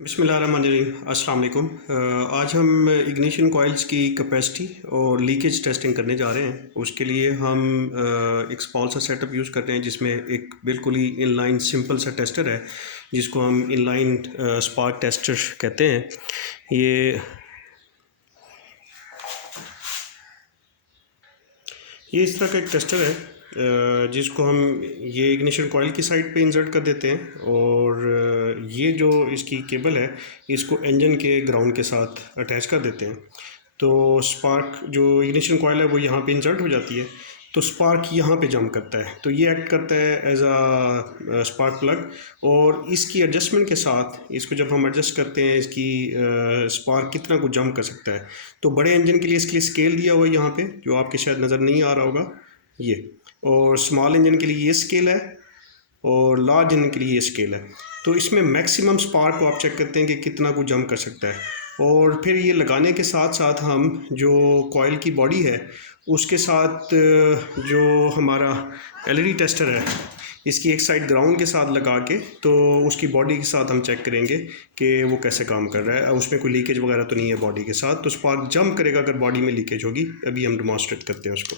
बिस्मिल्लाहिर्रहमानिर्रहीम अस्सलाम वालेकुम। आज हम इग्निशन कॉइल्स की कैपेसिटी और लीकेज टेस्टिंग करने जा रहे हैं। उसके लिए हम एक स्मॉल सा सेटअप यूज़ कर रहे हैं जिसमें एक बिल्कुल ही इनलाइन सिंपल सा टेस्टर है जिसको हम इनलाइन स्पार्क टेस्टर कहते हैं। ये इस तरह का एक टेस्टर है जिसको हम ये इग्निशन कॉइल की साइड पे इंसर्ट कर देते हैं और ये जो इसकी केबल है इसको इंजन के ग्राउंड के साथ अटैच कर देते हैं। तो स्पार्क जो इग्निशन कॉइल है वो यहाँ पे इंसर्ट हो जाती है, तो स्पार्क यहाँ पे जंप करता है, तो ये एक्ट करता है एज आ स्पार्क प्लग। और इसकी एडजस्टमेंट के साथ इसको जब हम एडजस्ट करते हैं इसकी स्पार्क कितना कुछ जंप कर सकता है। तो बड़े इंजन के लिए इसके लिए स्केल दिया हुआ है यहाँ पे, जो आपके शायद नज़र नहीं आ रहा होगा ये, और स्मॉल इंजन के लिए ये स्केल है और लार्ज इंजन के लिए ये स्केल है। तो इसमें मैक्सिमम स्पार्क को आप चेक करते हैं कि कितना कुछ जंप कर सकता है। और फिर ये लगाने के साथ साथ हम जो कॉइल की बॉडी है उसके साथ जो हमारा एलईडी टेस्टर है इसकी एक साइड ग्राउंड के साथ लगा के, तो उसकी बॉडी के साथ हम चेक करेंगे कि वो कैसे काम कर रहा है, उसमें कोई लीकेज वगैरह तो नहीं है बॉडी के साथ। तो स्पार्क जंप करेगा अगर बॉडी में लीकेज होगी। अभी हम डेमॉन्स्ट्रेट करते हैं उसको।